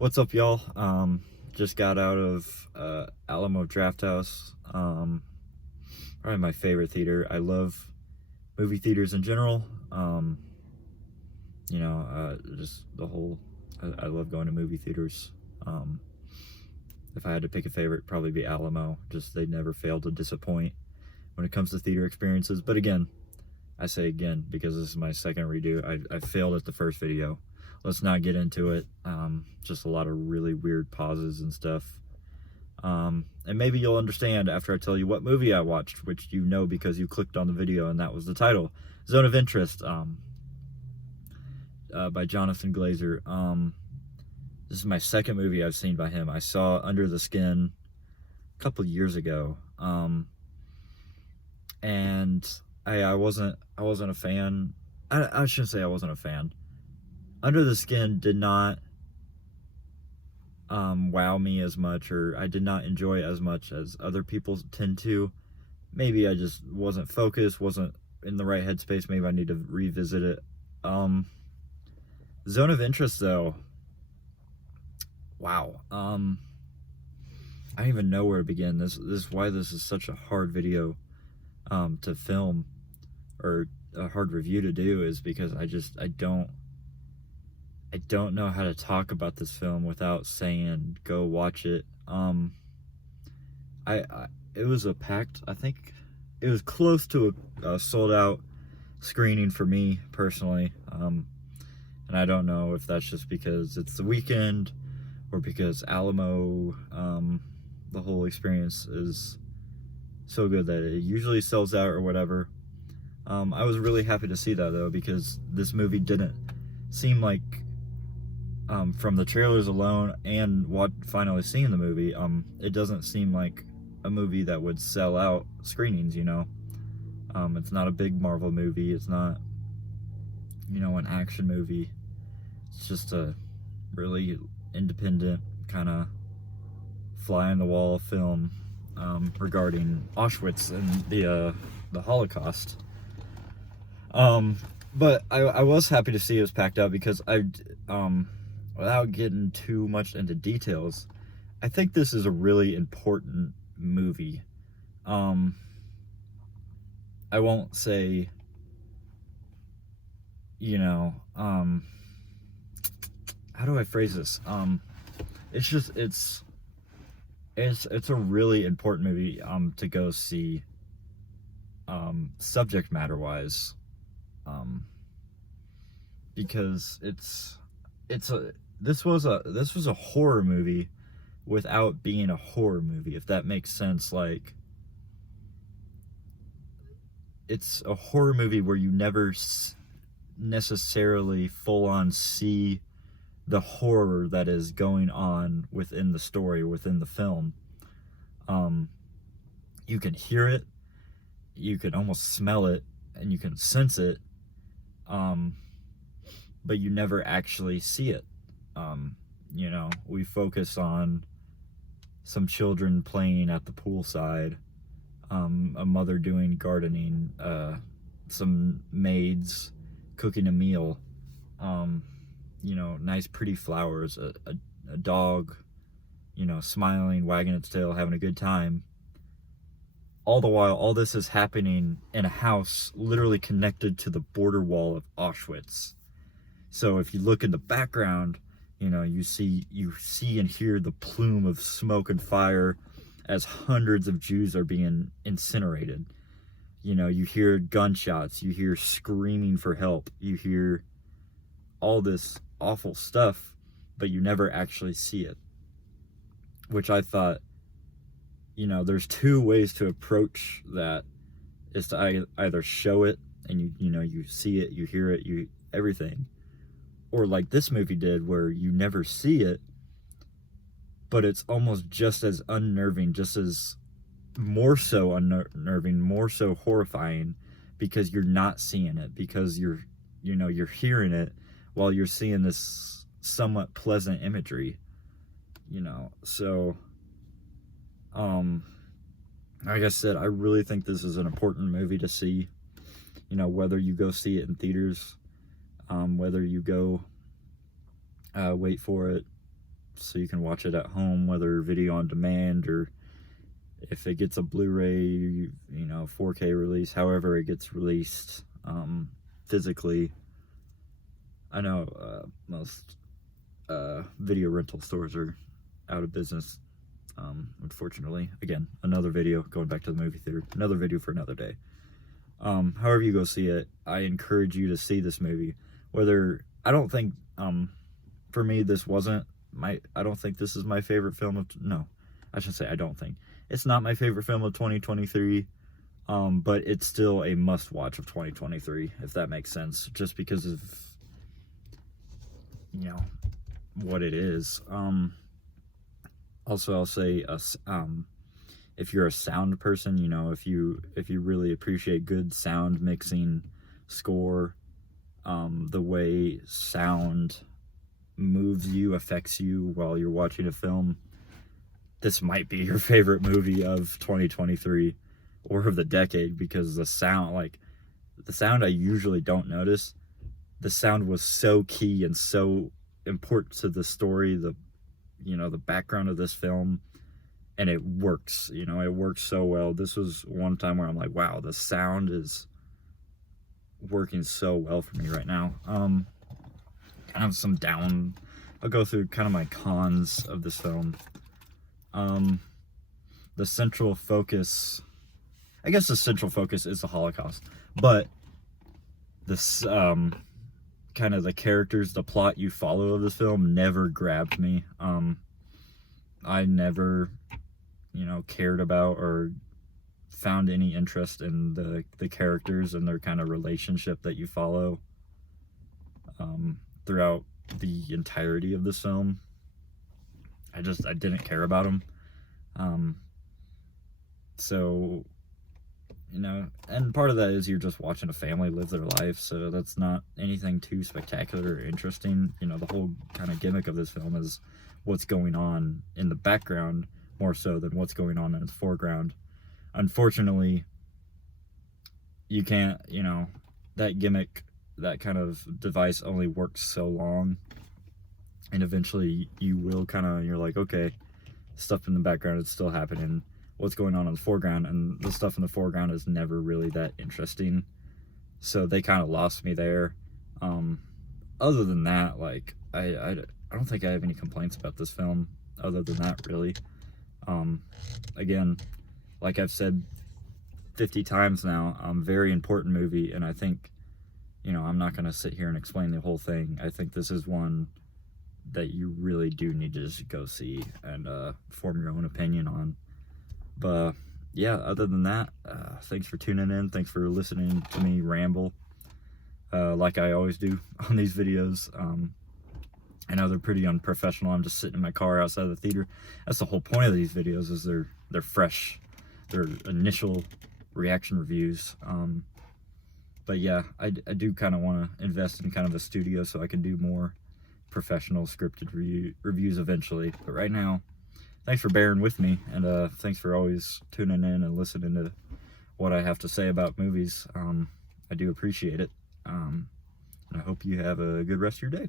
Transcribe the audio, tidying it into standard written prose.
What's up, y'all? Just got out of Alamo Drafthouse. Probably my favorite theater. I love movie theaters in general. Just the whole. I love going to movie theaters. Um, if I had to pick a favorite, probably be Alamo. Just they never fail to disappoint when it comes to theater experiences. But again, I say again because this is my second redo. I failed at the first video. Let's not get into it. Just a lot of really weird pauses and stuff. And maybe you'll understand after I tell you what movie I watched, which you know because you clicked on the video and that was the title. Zone of Interest, by Jonathan Glazer. This is my second movie I've seen by him. I saw Under the Skin a couple years ago. And I wasn't a fan. I shouldn't say I wasn't a fan. Under the Skin did not wow me as much, or I did not enjoy as much as other people tend to. Maybe I just wasn't focused, wasn't in the right headspace. Maybe I need to revisit it. Zone of Interest, though, wow. I don't even know where to begin. This is why this is such a hard video to film, or a hard review to do, is because I don't know how to talk about this film without saying go watch it. It was a packed, I think it was close to a sold out screening for me personally. And I don't know if that's just because it's the weekend or because Alamo, the whole experience is so good that it usually sells out or whatever. I was really happy to see that though, because this movie didn't seem like, from the trailers alone and what finally seeing the movie, it doesn't seem like a movie that would sell out screenings, you know. It's not a big Marvel movie. It's not, an action movie. It's just a really independent kind of fly on the wall film regarding Auschwitz and the Holocaust. But I was happy to see it was packed out because without getting too much into details, I think this is a really important movie. I won't say, how do I phrase this? It's a really important movie to go see, subject matter wise, because this was a horror movie without being a horror movie, if that makes sense. Like, it's a horror movie where you never necessarily full on see the horror that is going on within the story, within the film. You can hear it, you can almost smell it, and you can sense it, but you never actually see it. We focus on some children playing at the poolside, a mother doing gardening, some maids cooking a meal, nice pretty flowers, a dog, smiling, wagging its tail, having a good time. All the while, all this is happening in a house literally connected to the border wall of Auschwitz. So if you look in the background, you see and hear the plume of smoke and fire as hundreds of Jews are being incinerated. You hear gunshots, you hear screaming for help, you hear all this awful stuff, but you never actually see it. Which I thought, there's two ways to approach that, is to either show it and you see it, you hear it, everything, or like this movie did, where you never see it, but it's almost just as unnerving, just as more so unnerving, more so horrifying, because you're not seeing it, because you're hearing it while you're seeing this somewhat pleasant imagery. So like I said, I really think this is an important movie to see, whether you go see it in theaters, whether you go wait for it so you can watch it at home, whether video on demand or if it gets a Blu-ray, 4K release, however it gets released physically. I know most video rental stores are out of business, unfortunately. Again, another video, going back to the movie theater, another video for another day. However you go see it, I encourage you to see this movie. I don't think, for me, I don't think this is my favorite film I don't think. It's not my favorite film of 2023, but it's still a must-watch of 2023, if that makes sense, just because of, what it is. Also, I'll say, if you're a sound person, if you really appreciate good sound mixing, score, the way sound moves you, affects you while you're watching a film, this might be your favorite movie of 2023 or of the decade, because the sound I usually don't notice. The sound was so key and so important to the story, the background of this film, and it works. It works so well. This was one time where I'm like, wow, the sound is working so well for me right now. Kind of I'll go through kind of my cons of this film. The central focus is the Holocaust, but this kind of the characters, the plot you follow of this film never grabbed me. I never cared about or found any interest in the characters and their kind of relationship that you follow throughout the entirety of this film. I didn't care about them. So, and part of that is you're just watching a family live their life, so that's not anything too spectacular or interesting. The whole kind of gimmick of this film is what's going on in the background more so than what's going on in the foreground. Unfortunately, you can't, that gimmick, that kind of device only works so long, and eventually you will you're like, okay, stuff in the background is still happening, what's going on in the foreground, and the stuff in the foreground is never really that interesting, so they kind of lost me there. Other than that, I don't think I have any complaints about this film other than that, really. Again, like I've said 50 times now, very important movie, and I think, I'm not going to sit here and explain the whole thing. I think this is one that you really do need to just go see and form your own opinion on. But yeah, other than that, thanks for tuning in. Thanks for listening to me ramble, like I always do on these videos. I know they're pretty unprofessional. I'm just sitting in my car outside of the theater. That's the whole point of these videos, is they're fresh. They're initial reaction reviews. But yeah, I do kind of want to invest in kind of a studio so I can do more professional scripted reviews eventually. But right now, thanks for bearing with me, and thanks for always tuning in and listening to what I have to say about movies. I do appreciate it, and I hope you have a good rest of your day.